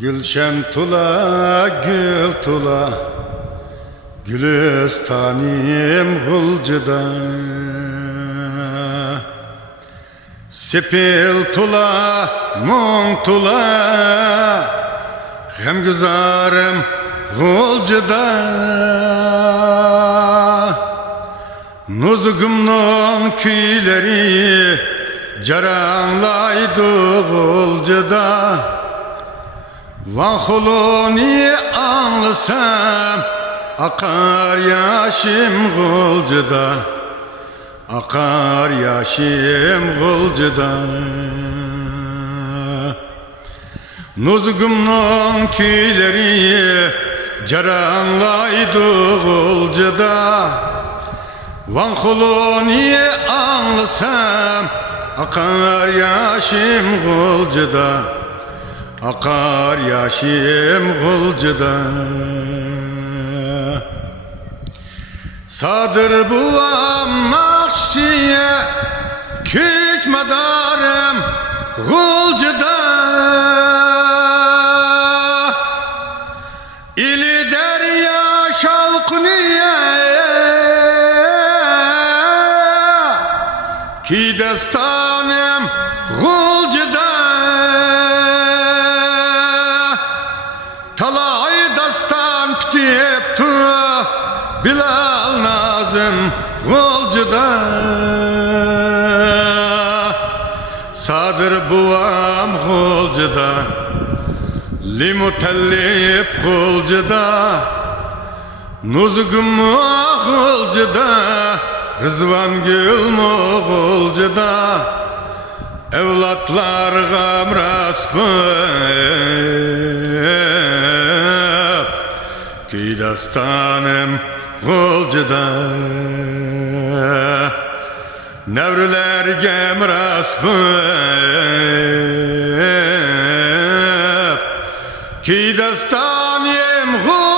Gülşen tula, gül tula, Gülistanim gulcıda. Sepil tula, mung tula, Gemgüzarım gulcıda. Nuzugumnun küyleri Caranlaydı gulcıda. Vahuluni anlasam akar yaşım gulcıda, akar yaşım gulcıda. Nuzugumnun küyleri caranlaydı gulcıda. Vahuluni anlasam akar yaşım gulcıda, akar yaşım gulcıda. Sadır buam nakşiye küç madarım gulcıda. İli derya şalkuniye ki destanım gulcıda. Talay dastan ptip tu Bilal Nazım gulcıda. Sadır buam gulcıda, Limutellip gulcıda. Nuzugum gulcıda, Rızvan gül gulcıda. Evlatlar gamras ki dastanım gulcıda. Nevriler gemras ki dastanım gulcıda.